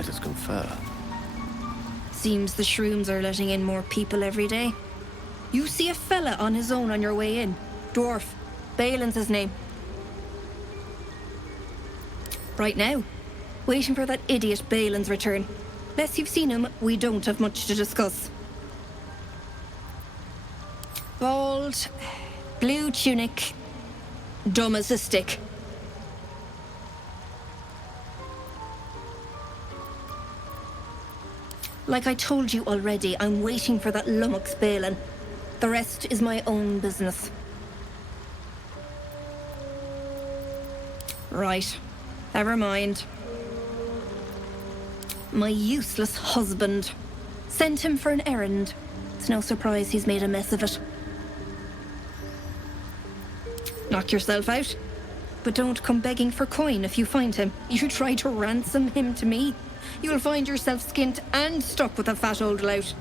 let us confer. Seems the shrooms are letting in more people every day. You see a fella on his own on your way in. Dwarf. Balin's his name. Right now. Waiting for that idiot Balin's return. Unless you've seen him, we don't have much to discuss. Bald, blue tunic, dumb as a stick. Like I told you already, I'm waiting for that lummox Balin. The rest is my own business. Right. Never mind. My useless husband. Sent him for an errand. It's no surprise he's made a mess of it. Knock yourself out. But don't come begging for coin if you find him. You try to ransom him to me, you'll find yourself skint and stuck with a fat old lout.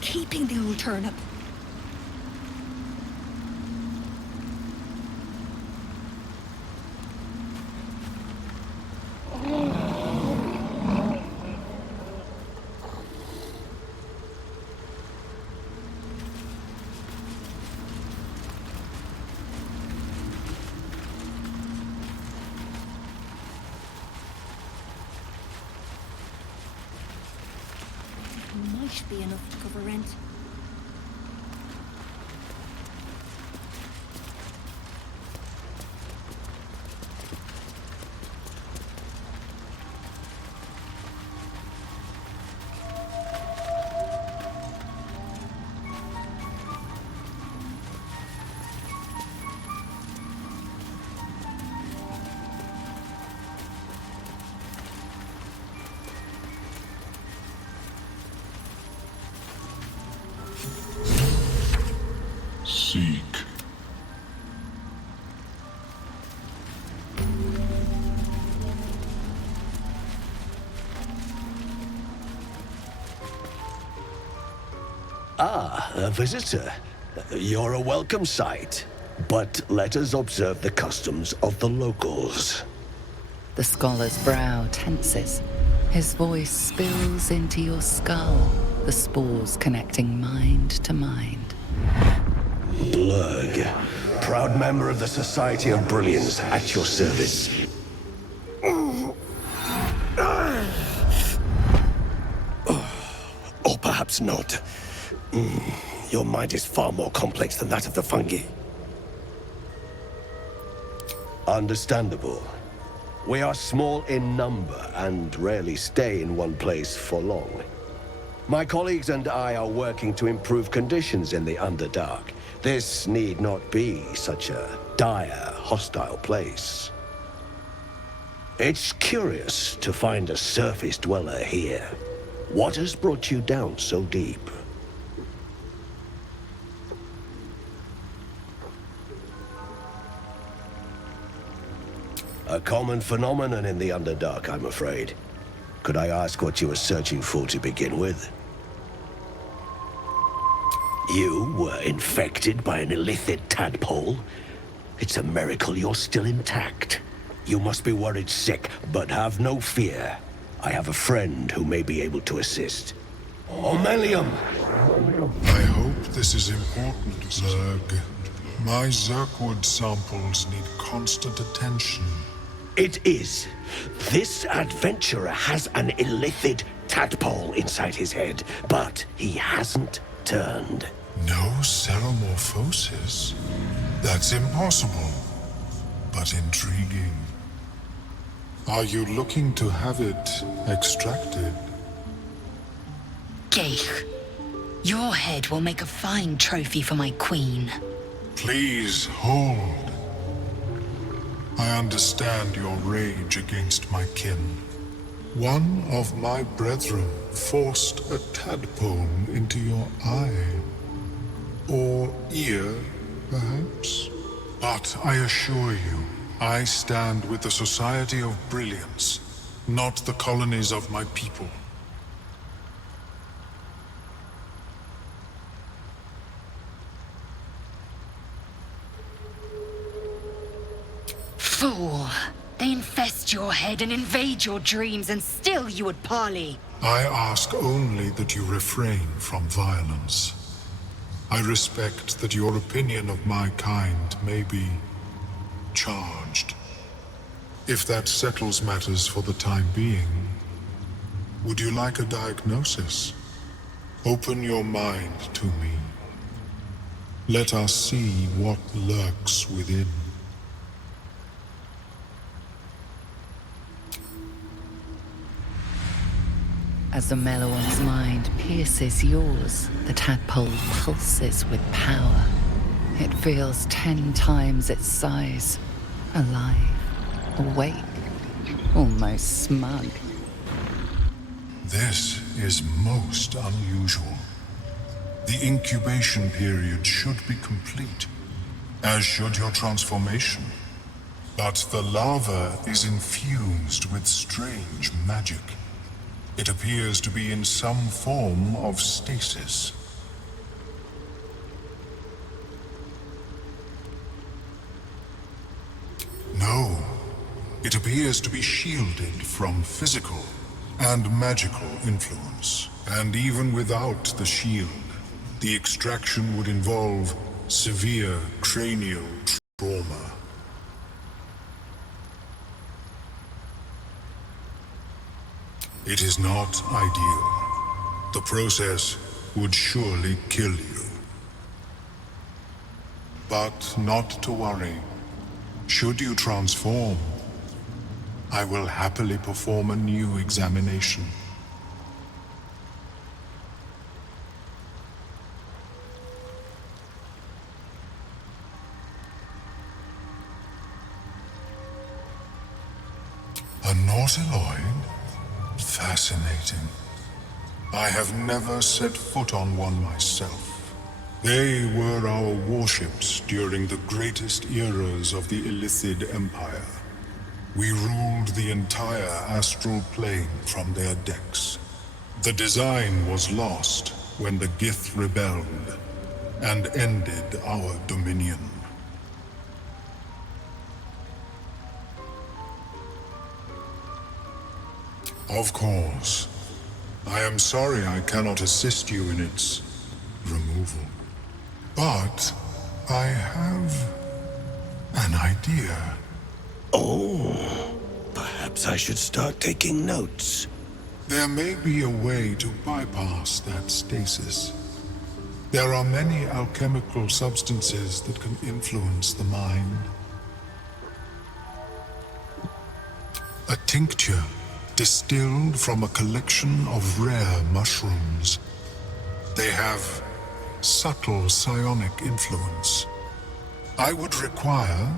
Keeping the old turnip. Might be enough to cover rent. A visitor. You're a welcome sight. But let us observe the customs of the locals. The scholar's brow tenses. His voice spills into your skull, the spores connecting mind to mind. Blurg, proud member of the Society of Brilliance, at your service. Or perhaps not. Your mind is far more complex than that of the fungi. Understandable. We are small in number and rarely stay in one place for long. My colleagues and I are working to improve conditions in the Underdark. This need not be such a dire, hostile place. It's curious to find a surface dweller here. What has brought you down so deep? A common phenomenon in the Underdark, I'm afraid. Could I ask what you were searching for to begin with? You were infected by an illithid tadpole? It's a miracle you're still intact. You must be worried sick, but have no fear. I have a friend who may be able to assist. Omelium! I hope this is important, Zerg. My Zerkwood samples need constant attention. It is. This adventurer has an illithid tadpole inside his head, but he hasn't turned. No ceromorphosis? That's impossible, but intriguing. Are you looking to have it extracted? Geich, your head will make a fine trophy for my queen. Please hold. I understand your rage against my kin. One of my brethren forced a tadpole into your eye. Or ear, perhaps? But I assure you, I stand with the Society of Brilliance, not the colonies of my people. Fool! They infest your head and invade your dreams, and still you would parley. I ask only that you refrain from violence. I respect that your opinion of my kind may be charged. If that settles matters for the time being, would you like a diagnosis? Open your mind to me. Let us see what lurks within. As the Meloan's mind pierces yours, the tadpole pulses with power. It feels 10 times its size. Alive, awake, almost smug. This is most unusual. The incubation period should be complete, as should your transformation. But the larva is infused with strange magic. It appears to be in some form of stasis. No, it appears to be shielded from physical and magical influence. And even without the shield, the extraction would involve severe cranial trauma. It is not ideal. The process would surely kill you. But not to worry. Should you transform, I will happily perform a new examination. A nautiloid? Fascinating. I have never set foot on one myself. They were our warships during the greatest eras of the Illithid Empire. We ruled the entire astral plane from their decks. The design was lost, when the Gith rebelled and ended our dominion. Of course. I am sorry I cannot assist you in its removal. But I have an idea. Oh, perhaps I should start taking notes. There may be a way to bypass that stasis. There are many alchemical substances that can influence the mind. A tincture distilled from a collection of rare mushrooms. They have subtle psionic influence. I would require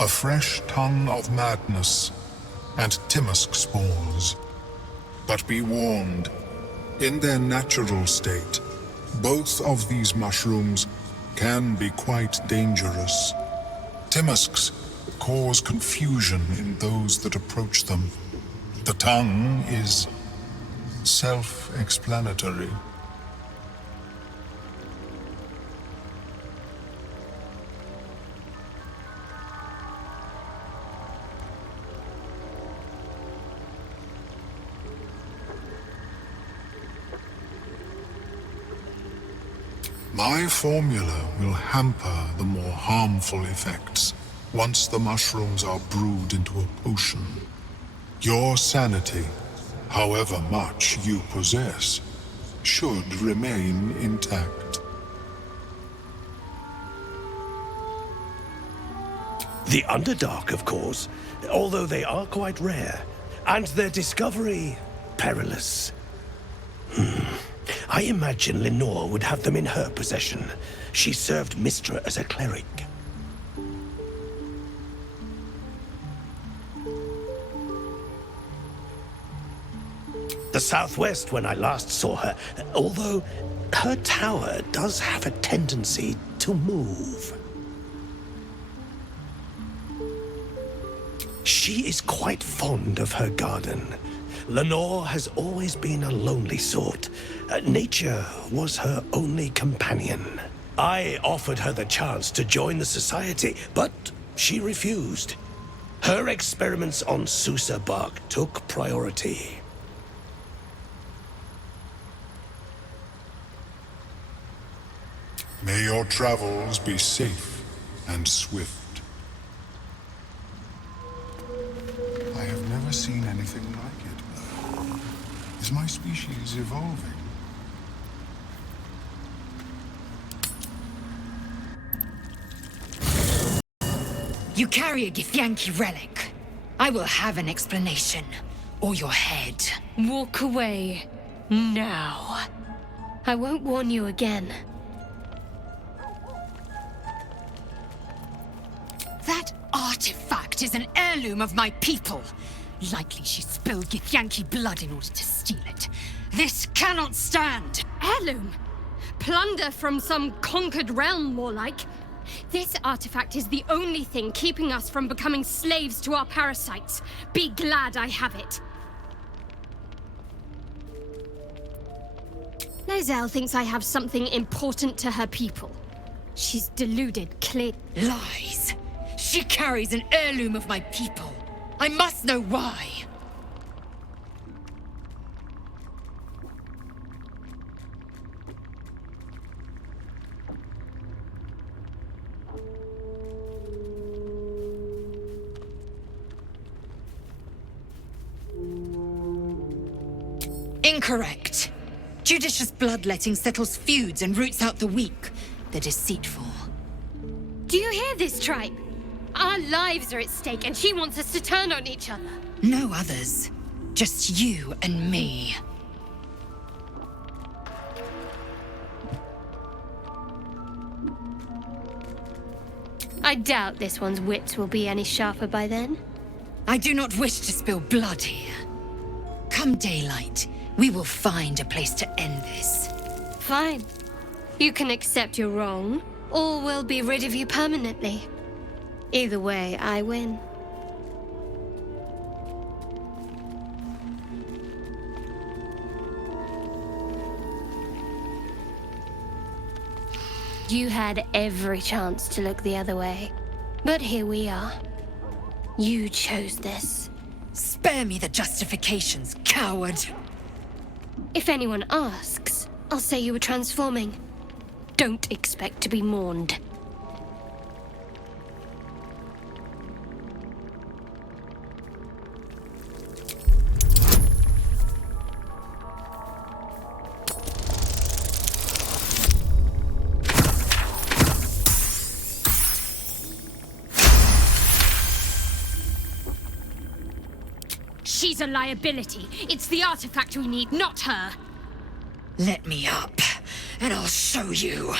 a fresh tongue of madness and Timusk spores. But be warned, in their natural state, both of these mushrooms can be quite dangerous. Timusks cause confusion in those that approach them. The tongue is self-explanatory. My formula will hamper the more harmful effects once the mushrooms are brewed into a potion. Your sanity, however much you possess, should remain intact. The Underdark, of course, although they are quite rare, and their discovery perilous. I imagine Lenore would have them in her possession. She served Mistra as a cleric. The southwest when I last saw her, although her tower does have a tendency to move. She is quite fond of her garden. Lenore has always been a lonely sort. Nature was her only companion. I offered her the chance to join the society, but she refused. Her experiments on Susa bark took priority. May your travels be safe and swift. I have never seen anything like it. Is my species evolving? You carry a Githyanki relic. I will have an explanation. Or your head. Walk away. Now. I won't warn you again. That artifact is an heirloom of my people. Likely she spilled Githyanki blood in order to steal it. This cannot stand. Heirloom? Plunder from some conquered realm, more like. This artifact is the only thing keeping us from becoming slaves to our parasites. Be glad I have it. Lae'zel thinks I have something important to her people. She's deluded, clear. Lies. She carries an heirloom of my people. I must know why. Incorrect. Judicious bloodletting settles feuds and roots out the weak, the deceitful. Do you hear this, tribe? Our lives are at stake, and she wants us to turn on each other. No others. Just you and me. I doubt this one's wits will be any sharper by then. I do not wish to spill blood here. Come daylight, we will find a place to end this. Fine. You can accept you're wrong, or we'll be rid of you permanently. Either way, I win. You had every chance to look the other way. But here we are. You chose this. Spare me the justifications, coward! If anyone asks, I'll say you were transforming. Don't expect to be mourned. She's a liability. It's the artifact we need, not her. Let me up, and I'll show you.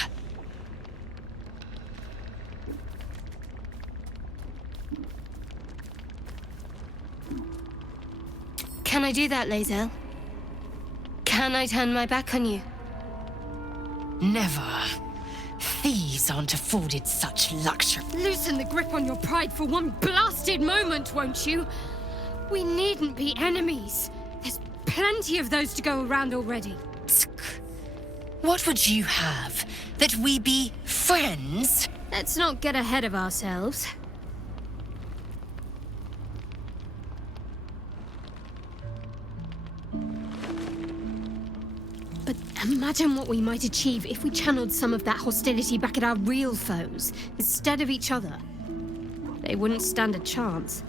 Can I do that, Lae'zel? Can I turn my back on you? Never. Thieves aren't afforded such luxury. Loosen the grip on your pride for one blasted moment, won't you? We needn't be enemies. There's plenty of those to go around already. What would you have? That we be friends? Let's not get ahead of ourselves. But imagine what we might achieve if we channeled some of that hostility back at our real foes, instead of each other. They wouldn't stand a chance.